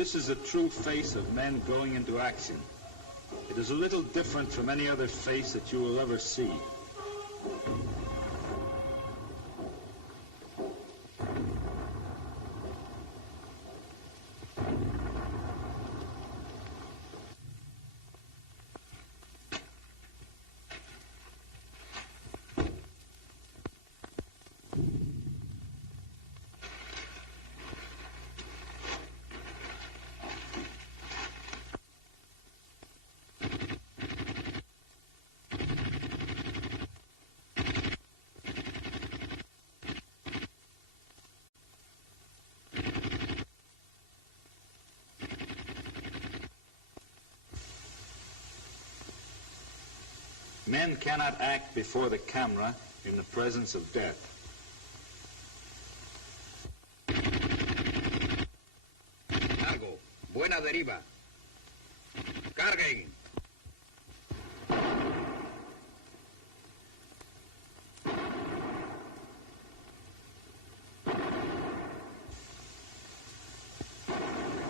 This is the true face of men going into action. It is a little different from any other face that you will ever see. Men cannot act before the camera in the presence of death. Largo, buena deriva. Carguen.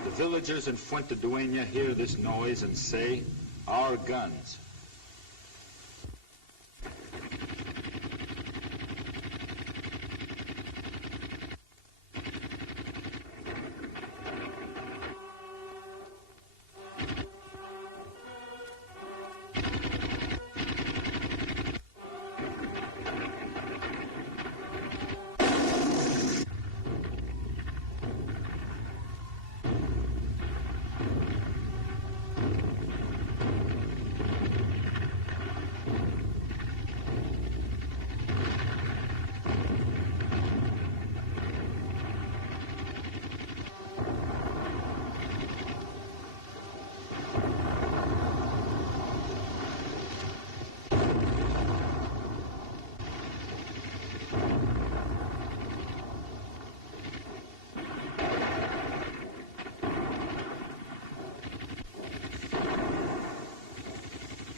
The villagers in Fuentidueña hear this noise and say, "Our guns."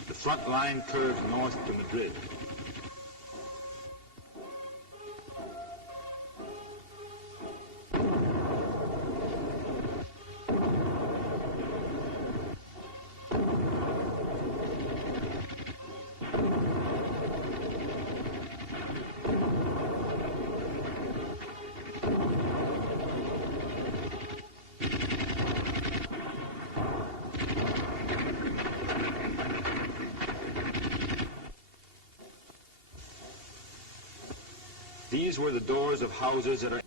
The front line curves north to Madrid. These were the doors of houses that are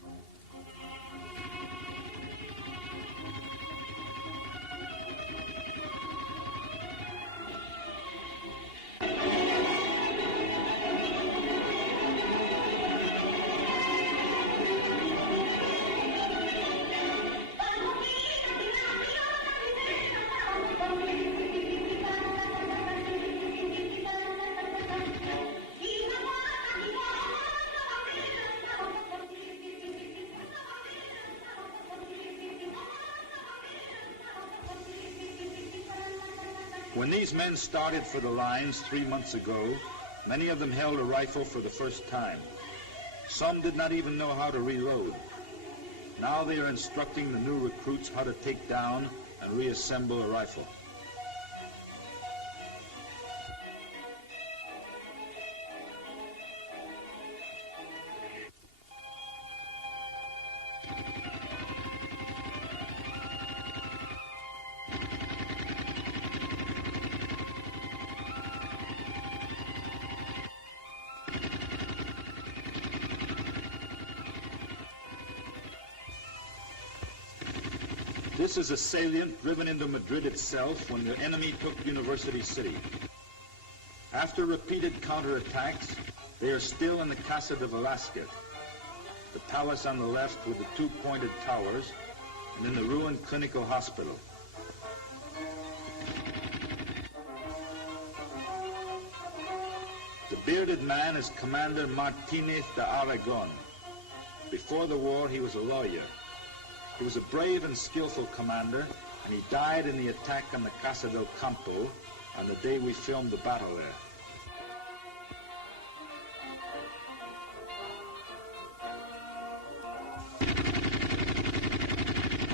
When these men started for the lines 3 months ago, many of them held a rifle for the first time. Some did not even know how to reload. Now they are instructing the new recruits how to take down and reassemble a rifle. This is a salient driven into Madrid itself when the enemy took University City. After repeated counterattacks, they are still in the Casa de Velázquez, the palace on the left with the two pointed towers, and in the ruined clinical hospital. The bearded man is Commander Martinez de Aragon. Before the war, he was a lawyer. He was a brave and skillful commander, and he died in the attack on the Casa del Campo on the day we filmed the battle there.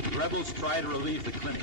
The rebels Let's try to relieve the clinic.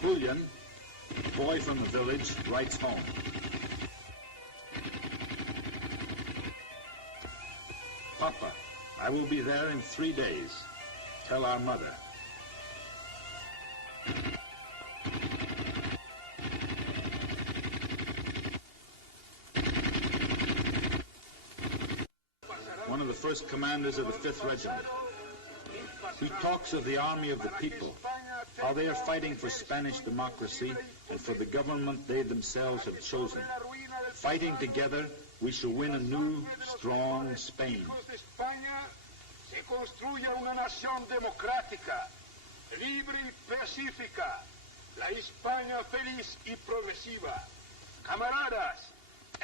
Julian, a boy from the village, writes home. Papa, I will be there in 3 days. Tell our mother. One of the first commanders of the 5th Regiment. He talks of the army of the people, how they are fighting for Spanish democracy and for the government they themselves have chosen. Fighting together, we shall win a new, strong Spain. Se construya una nación democrática, libre y pacífica, la España feliz y progresiva. Camaradas,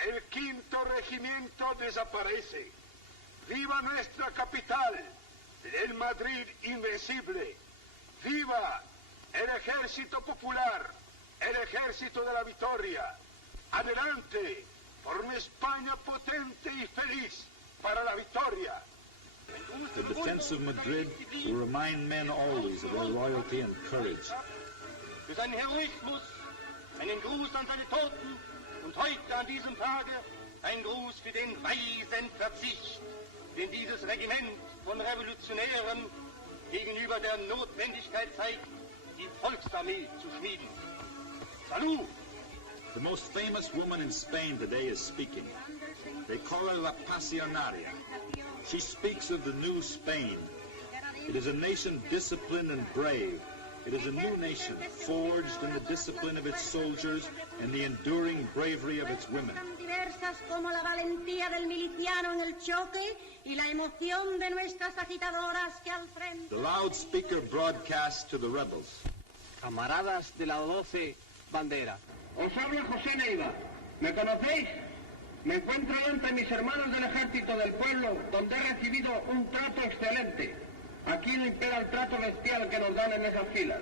el 5º regimiento desaparece. ¡Viva nuestra capital, el Madrid invencible! ¡Viva el Ejército Popular, el Ejército de la Victoria! ¡Adelante por una España potente y feliz para la victoria! The defense of Madrid will remind men always of their loyalty and courage. Für seinen Heroismus einen Gruß an seine Toten und heute an diesem Tage ein Gruß für den weisen Verzicht, den dieses Regiment von Revolutionären gegenüber der Notwendigkeit zeigt, die Volksarmee zu schmieden. Salut! The most famous woman in Spain today is speaking. They call her La Pasionaria. She speaks of the new Spain. It is a nation disciplined and brave. It is a new nation forged in the discipline of its soldiers and the enduring bravery of its women. Diversas como la valentía del miliciano en el choque y la emoción de nuestras agitadoras que al frente. The loudspeaker broadcasts to the rebels. Camaradas de la 12 Bandera. Os habla José Neiva. ¿Me conocéis? Me encuentro ante mis hermanos del ejército del pueblo, donde he recibido un trato excelente. Aquí no impera el trato bestial que nos dan en esas filas.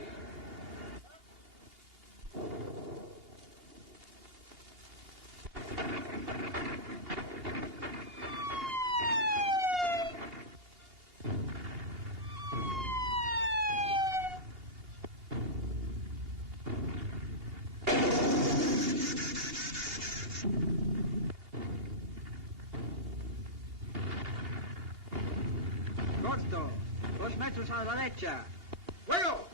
Corto, 2 metros a la derecha. ¡Fuego!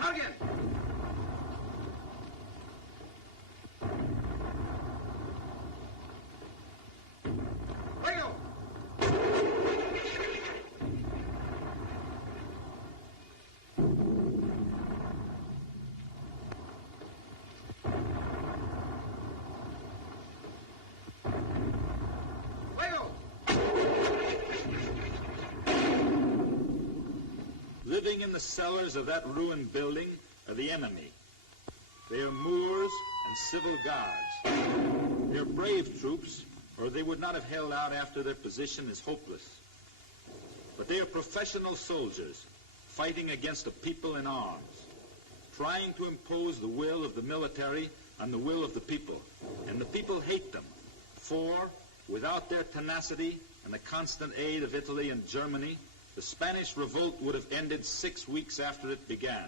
¡Alguien! ¡Fuego! Living in the cellars of that ruined building are the enemy. They are Moors and civil guards. They are brave troops, or they would not have held out after their position is hopeless. But they are professional soldiers fighting against a people in arms, trying to impose the will of the military on the will of the people. And the people hate them, for without their tenacity and the constant aid of Italy and Germany, the Spanish revolt would have ended 6 weeks after it began.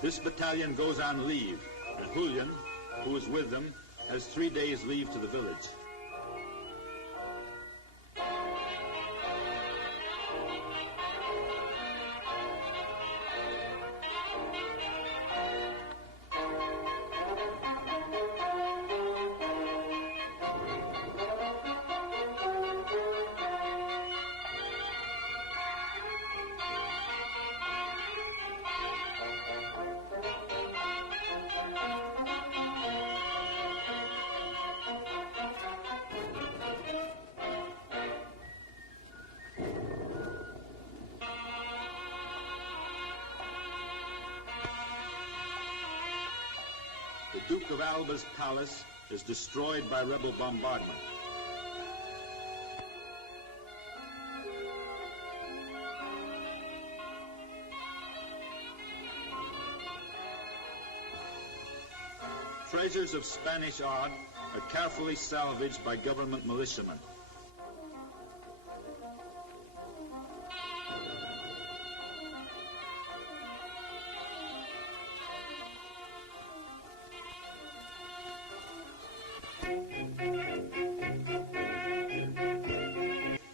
This battalion goes on leave, and Julian, who is with them, has 3 days leave to the village. The Duke of Alba's palace is destroyed by rebel bombardment. Treasures of Spanish art are carefully salvaged by government militiamen.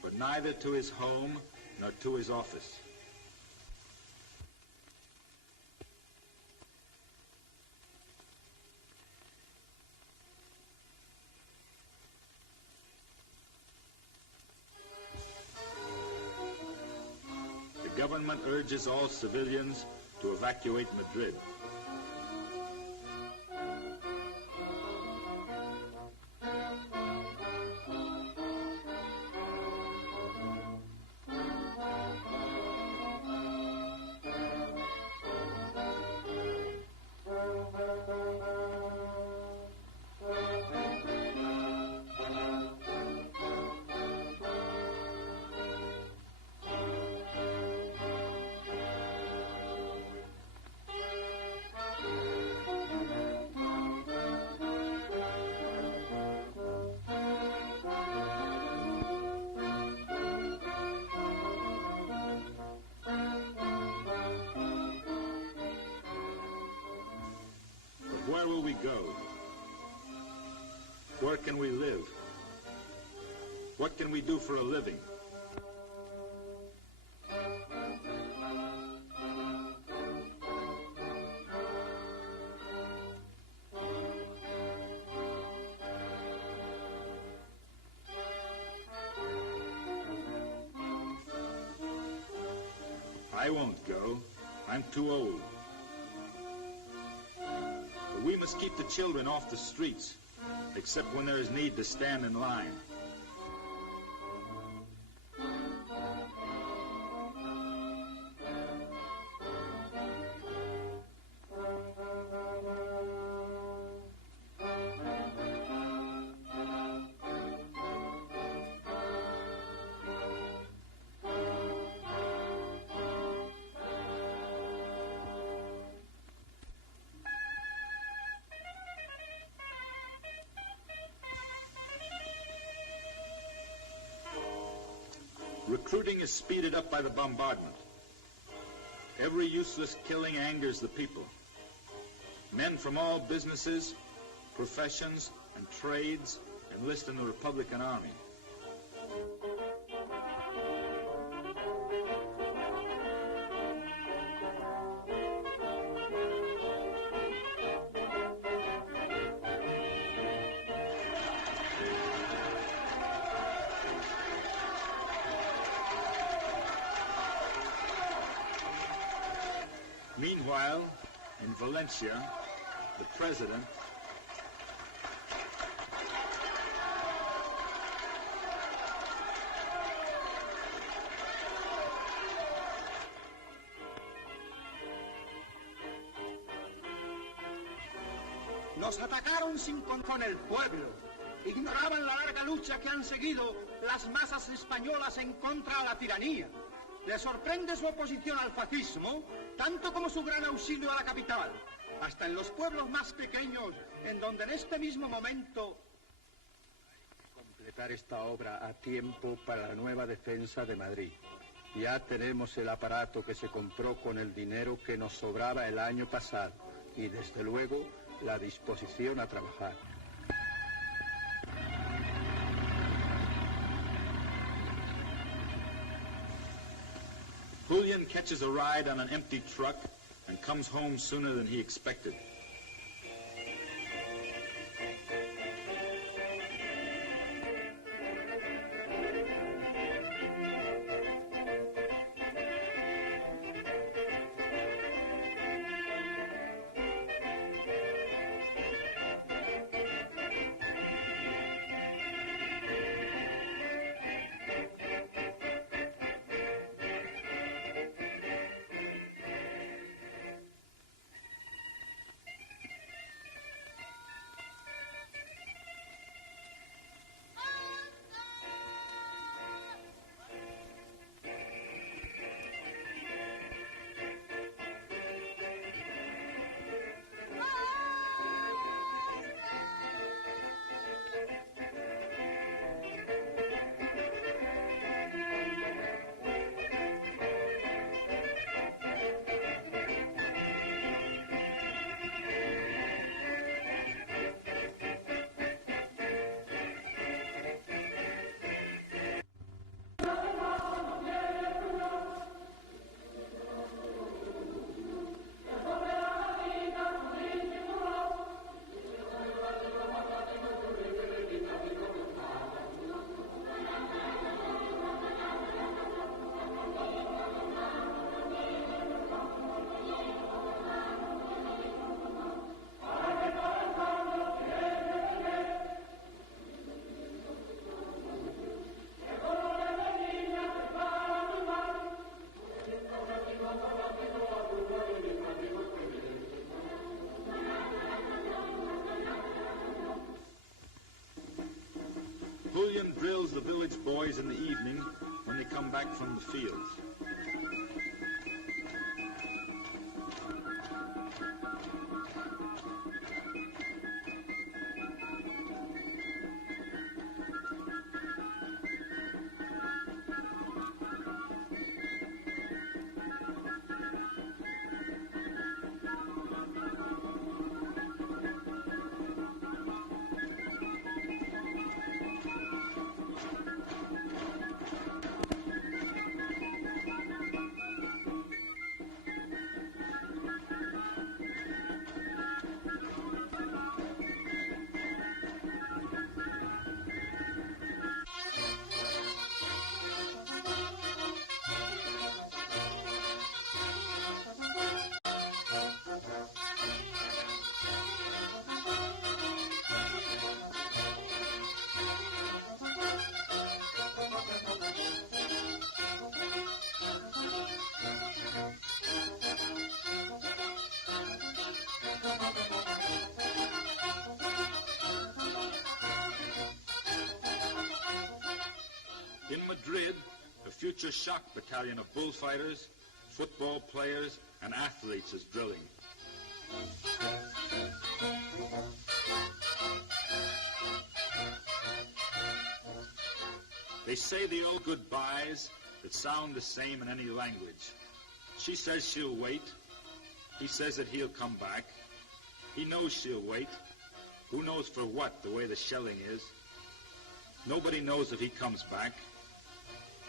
But neither to his home nor to his office. The government urges all civilians to evacuate Madrid. Where will we go? Where can we live? What can we do for a living? I won't go. I'm too old. We must keep the children off the streets, except when there is need to stand in line. Recruiting is speeded up by the bombardment. Every useless killing angers the people. Men from all businesses, professions, and trades enlist in the Republican Army. Meanwhile, in Valencia, the president, Nos atacaron sin control el pueblo. Ignoraban la larga lucha que han seguido las masas españolas en contra de la tiranía. Le sorprende su oposición al fascismo, tanto como su gran auxilio a la capital, hasta en los pueblos más pequeños, en donde en este mismo momento... Completar esta obra a tiempo para la nueva defensa de Madrid. Ya tenemos el aparato que se compró con el dinero que nos sobraba el año pasado y, desde luego, la disposición a trabajar. Julian catches a ride on an empty truck and comes home sooner than he expected. Julian drills the village boys in the evening when they come back from the fields. In Madrid, a future shock battalion of bullfighters, football players, and athletes is drilling. They say the old goodbyes that sound the same in any language. She says she'll wait. He says that he'll come back. He knows she'll wait. Who knows for what, the way the shelling is. Nobody knows if he comes back.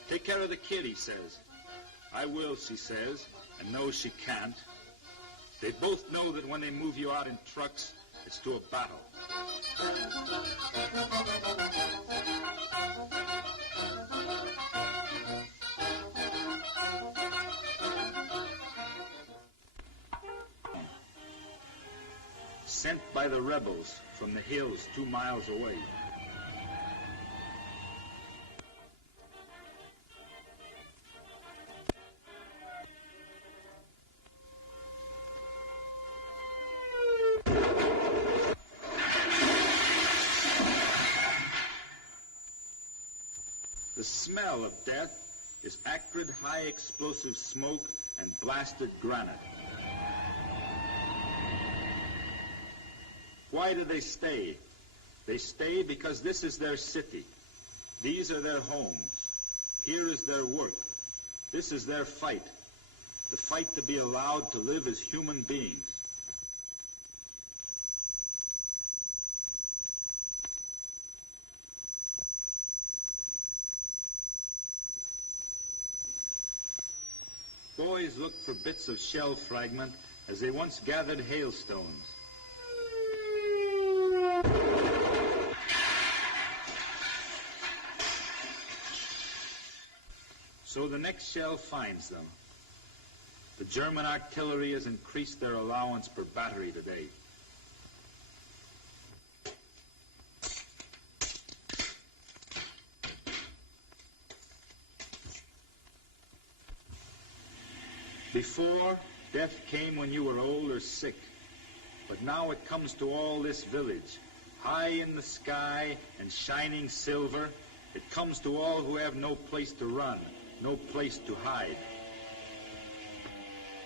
Take care of the kid, he says. I will, she says, and knows she can't. They both know that when they move you out in trucks, it's to a battle. Sent by the rebels from the hills 2 miles away. smell of death is acrid, high-explosive smoke and blasted granite. Why do they stay? They stay because this is their city. These are their homes. Here is their work. This is their fight. The fight to be allowed to live as human beings. Boys looked for bits of shell fragment as they once gathered hailstones. So the next shell finds them. The German artillery has increased their allowance per battery today. Before, death came when you were old or sick. But now it comes to all this village, high in the sky and shining silver. It comes to all who have no place to run, no place to hide.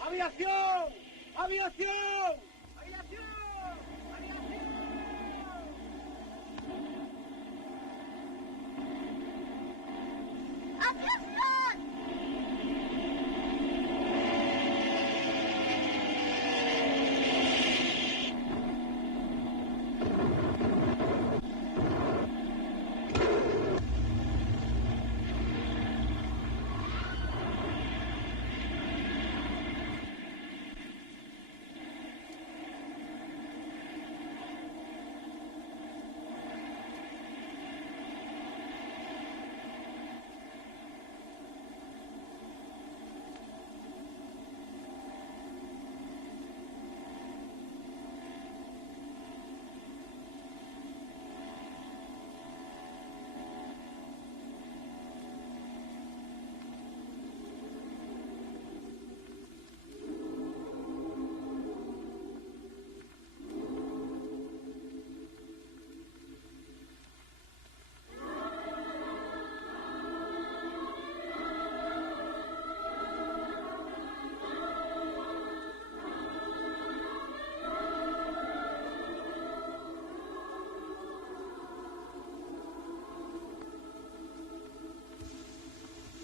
¡Aviación! ¡Aviación! ¡Aviación! ¡Aviación!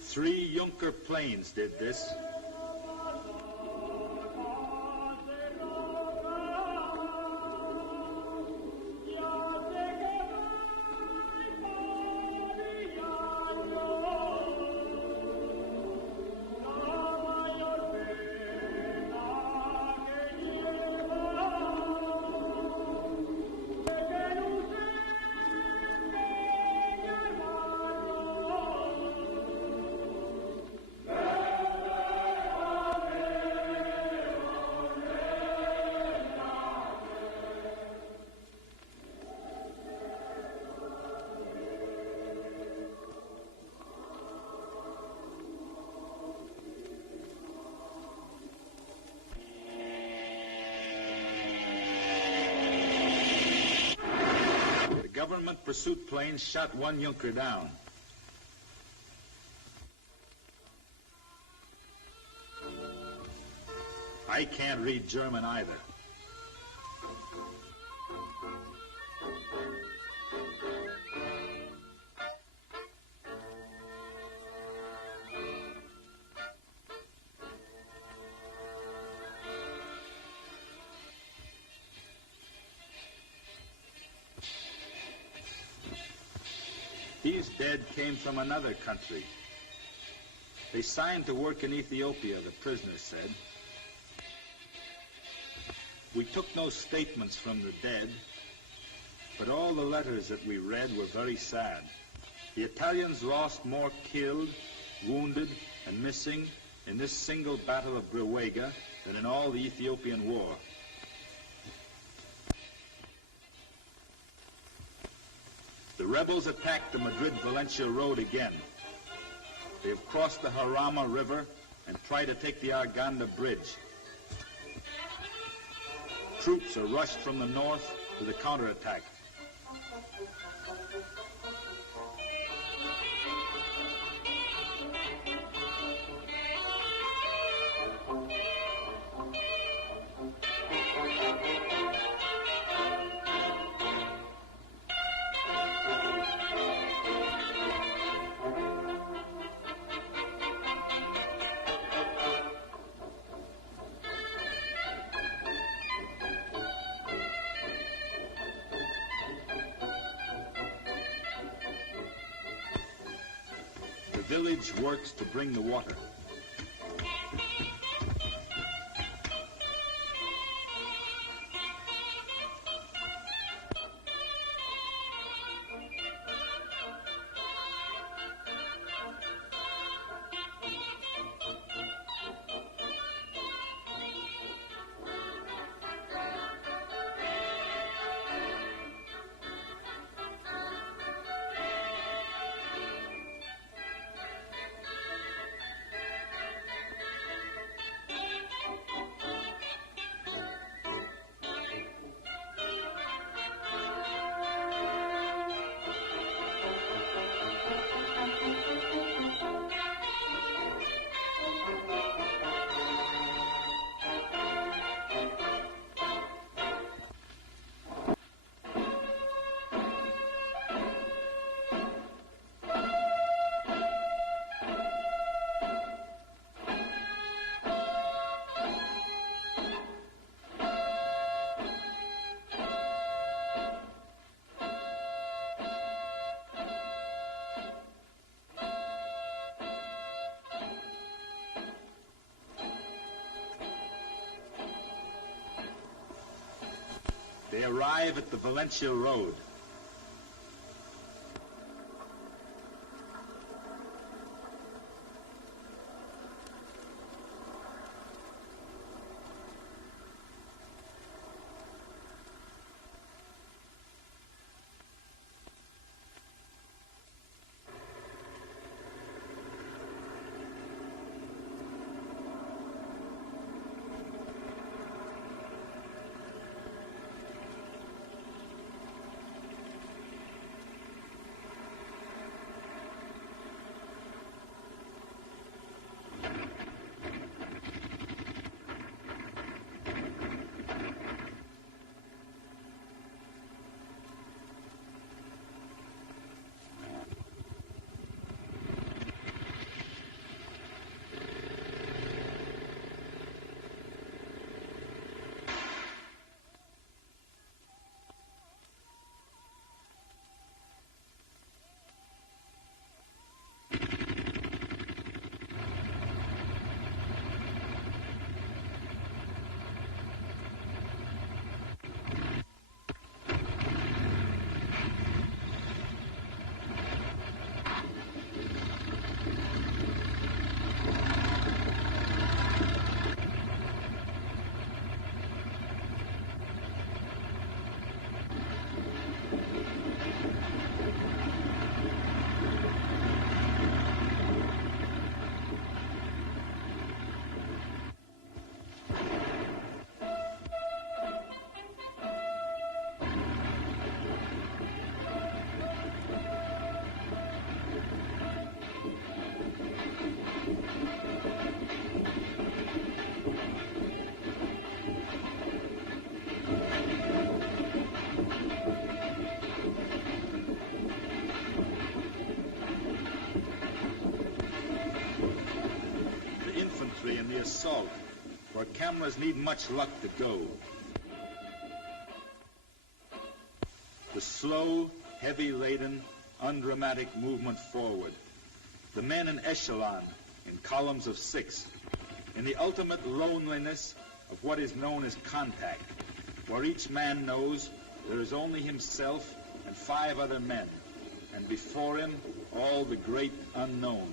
Three Junker planes did this. Government pursuit planes shot one Junker down. I can't read German either. These dead came from another country. They signed to work in Ethiopia, the prisoners said. We took no statements from the dead, but all the letters that we read were very sad. The Italians lost more killed, wounded, and missing in this single battle of Grewega than in all the Ethiopian war. The rebels attacked the Madrid-Valencia road again. They have crossed the Harama River and tried to take the Arganda Bridge. Troops are rushed from the north to the counterattack. village works to bring the water. They arrive at the Valencia Road. And the assault, where cameras need much luck to go. The slow, heavy-laden, undramatic movement forward. The men in echelon, in columns of 6, in the ultimate loneliness of what is known as contact, where each man knows there is only himself and 5 other men, and before him all the great unknown.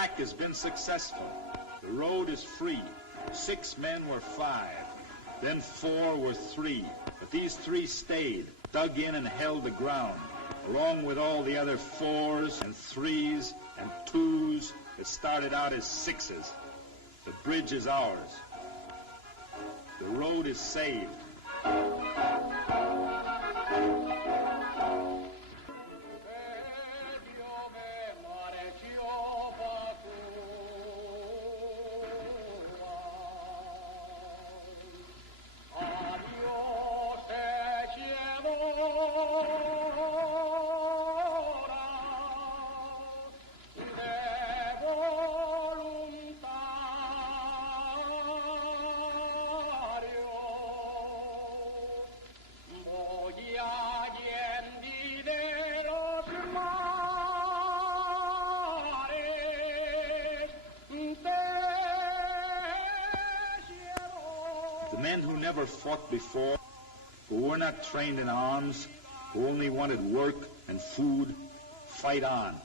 attack has been successful. The road is free. 6 men were 5. Then 4 were 3. But these 3 stayed, dug in and held the ground, along with all the other 4s and 3s and 2s that started out as 6s. The bridge is ours. The road is saved. The men who never fought before, who were not trained in arms, who only wanted work and food, fight on.